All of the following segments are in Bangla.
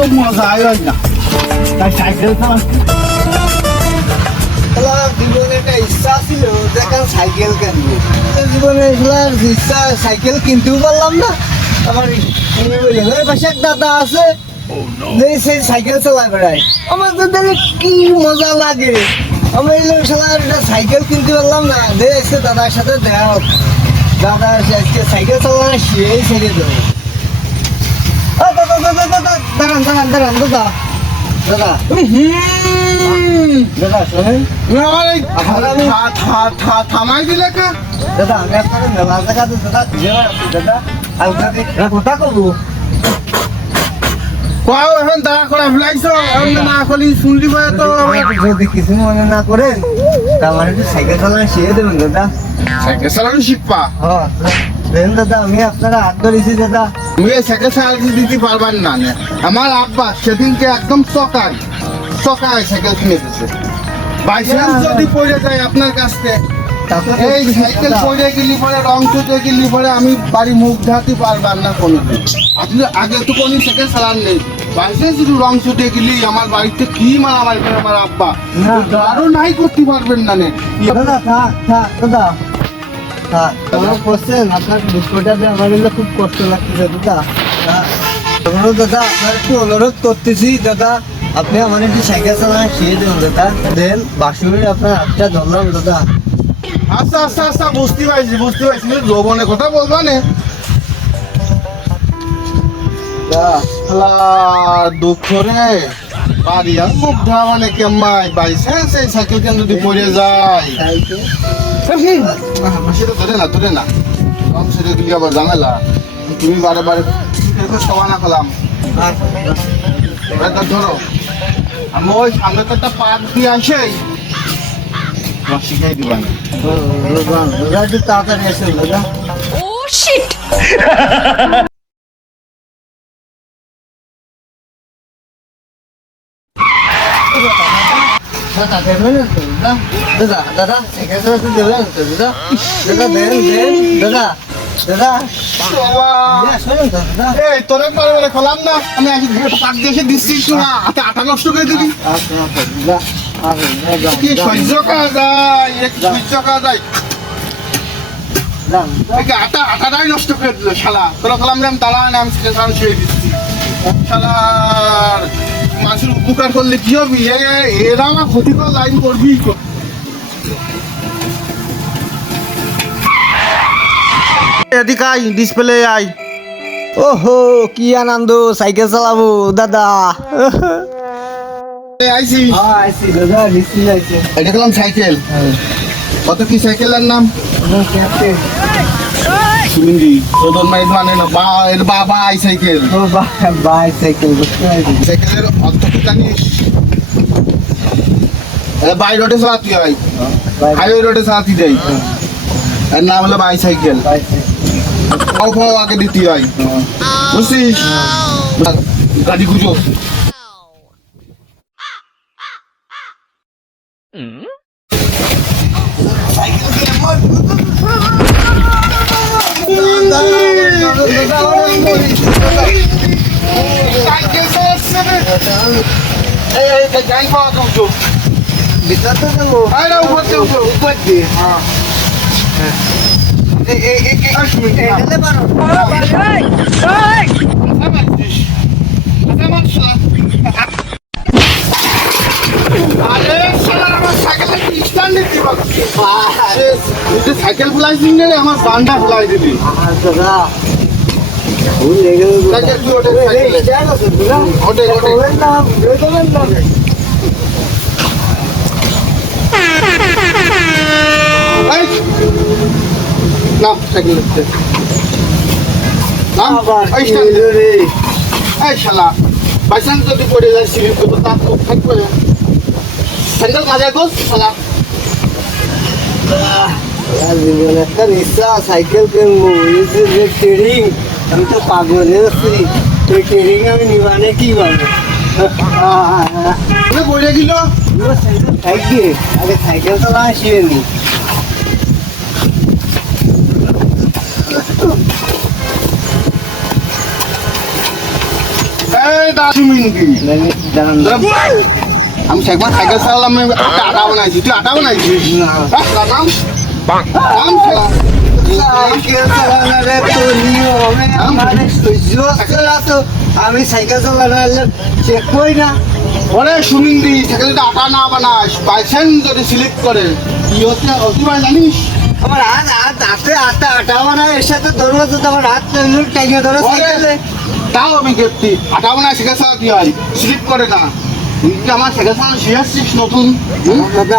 তো মজা হয় না তাই সাইকেল জীবনে একটা ইচ্ছা ছিল দেখেন সাইকেল কিনবো জীবনে ইচ্ছা সাইকেল কিনতেও পারলাম না আমার পাশে এক দাদা আছে সেই সাইকেল চালাই বেড়ায় আমার তো দেখে কি মজা লাগে আমি একটা সাইকেল কিনতে পারলাম না এসে দাদার সাথে দেখা হোক দাদা আজকে সাইকেল চালানো সেই ছেড়ে দেবো দাঁড়ান দাঁড়ান দাঁড়ান দাদা দাদা দাদা শোনেন থামাই দিলে কা দাদা আমি আপনার মেলা জায়গা দাদা দাদা কথা করবো কোয়াও এখন দাঁড়া করে ফেলাইছো এখন না কলি শুনলি পায় তো যদি কিছু মনে না করেন তা আমার একটু সাইকেল চালানো শিখে দেবেন দাদা সাইকেল চালানো শিখবা হ্যাঁ দেন দাদা আমি আপনারা হাত ধরেছি দাদা তুমি সাইকেল চালাতে দিতে পারবেন না আমার আব্বা সেদিনকে একদম চকায় সাইকেল কিনে দিয়েছে বাইচান্স যদি পড়ে যায় আপনার কাছ থেকে এই সাইকেল পড়ে গেলি পরে রং চুটে গেলি পরে আমি বাড়ি মুখ ঢাকতে পারবেন না কোনোদিন আপনি আগে তো কোনো সাইকেল চালান নেই বাইচান্স যদি রং চুটে গেলি আমার বাড়িতে কি মারামারি করে আমার আব্বা আরো নাই করতে পারবেন না দাদা থাক থাক দাদা থাক আমার করছেন আপনার দুঃখটা আমার কিন্তু খুব কষ্ট লাগতেছে দাদা দাদা আপনার একটু অনুরোধ করতেছি দাদা আপনি আমার একটু সাইকেল চালানো শিখে দেবেন দাদা দেন বাসুরি আপনার হাতটা ধরলাম দাদা আচ্ছা আচ্ছা আচ্ছা বুঝতে পারছি যৌবনের কথা বলবা নে দুঃখ রে বাড়ি আর মুখ ধরা মানে কেমাই বাইচান্স এই সাইকেল কেন যদি পড়ে যায় সেটা ধরে না কম সেটা গেলে আবার ঝামেলা তুমি বারে বারে সবা না করলাম ধরো আমি ওই সামনে তো একটা পার্ক দিয়ে আসেই শিখাই দিবা না দাদা একটু তাড়াতাড়ি আসেন দাদা Oh shit! দাদা দেবেন তো দাদা দাদা সাইকেল চালাতে দেবেন তো দাদা দাদা দেন দেন দাদা দাদা শোনেন তো দাদা এই তোরে পারবে খোলাম না আমি আজ পাক দেশে দিচ্ছি না আটা নষ্ট করে দিবি কি সহ্য করা যায় আটাটাই নষ্ট করে দিল শালা তোরা খোলাম রে আমি তালা না আমি সেখানে শুয়ে দিচ্ছি শালার মানুষের উপকার করলে কি হবে এরা আমার ক্ষতিকর লাইন করবি এদিকে আই ডিসপ্লে আই ওহো কি আনন্দ সাইকেল চালাবো দাদা আইসি আইসি দাদা ডিসপ্লে আইছে এটা খেলাম সাইকেল কত কি সাইকেলের নাম ক্যাপ্টেন সুমিন্দি তোদের মাইক মানে না বাবা আই সাইকেল ও বাই সাইকেল বুঝতে পারছি সাইকেলের অর্থ কি জানিস বাই রোডে চালাতে হয় হাইওয়ে রোডে চালাতে যাই এর নাম হলো বাই সাইকেল ফাও আগে দিতে হয় বুঝছিস গাড়ি গুজো গাড়ি পাওয়া গুজো ভিতরতে যাবো উপর দিয়ে এখানে পারো সাইকেল ফুলাই দিন আমার বান্ডা ফুলাই দিবি দাদা ভুল লেগে না সাইকেল এই শালা বাইচান্স যদি পড়ে যায় সিলিপ করবো তার তো থাকবে স্যান্ডেল কাজায় গোস শালা জীবনে একটা ইচ্ছা সাইকেল কিনবো যে ট্রেডিং আমি তো পাগল হয়েছি ওই ট্রেডিং আমি নিবানে কি পাবো পড়ে গেল সাইকেল আগে সাইকেল তো না শিখেনি এই দাঁড়া সুমিনকি দাঁড়ান আমি একবার সাইকেল চালালাম আমি আটা বানাইছি তুই আটা বানাইছিস না। নাম সাইকেল চালানোর তো নিয়মে আমার সহ্য আছে। আমি সাইকেল চালানো চেক করি না। ওরে সুমিন্দি সাইকেলটা আটা না বানাস পাইছেন যদি স্লিপ করে কি হচ্ছে অতিবার জানিস আমার হাতে আটা বানায় এর সাথে ধরবো তো আমার হাত টাইনে ধরে সাইকেলে। তাও আমি দেখছি আটা বানায় সাইকেল চালাতে হয় স্লিপ করে না তুই কি আমার সাইকেল চালানো শিখাচ্ছিস নতুন দাদা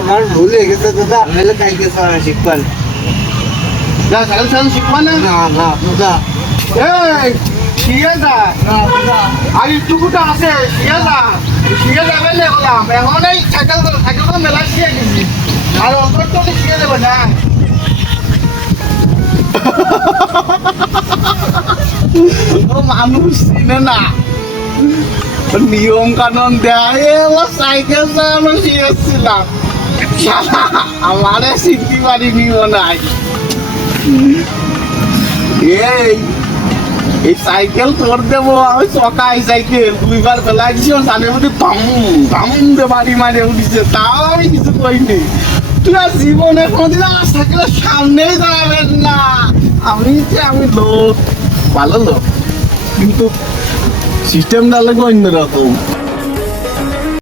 আমার ভুল হয়ে গেছে দাদা। আমি সাইকেল চালানো শিখবেন যা সাইকেল চালানো শিখবা না না দাদা এই শিখে যা আর একটুকুটা আছে শিখে যাবে না বললাম এখন এই সাইকেল মেলা শিখে গেছি আর অন্তর তো শিখে দেবে না ও মানুষ চিনে না নিয়ম কানুন দেয় সাইকেল চালানো শিখেছিলাম আমারে শিখতে পারিনি মনে হয় এই সাইকেল তোর দেবো আমি চকাই সাইকেল দুইবার ফেলাই দিছি সামনের মধ্যে দামুন দে বাড়ি মারে উঠিছে তাও আমি কিছু কইনি তুই আর জীবনে কোনদিন আমার সাইকেলের সামনেই দাঁড়াবেন না আমি লোক ভালো লোক কিন্তু সিস্টেমটা লাগবে অন্যরকম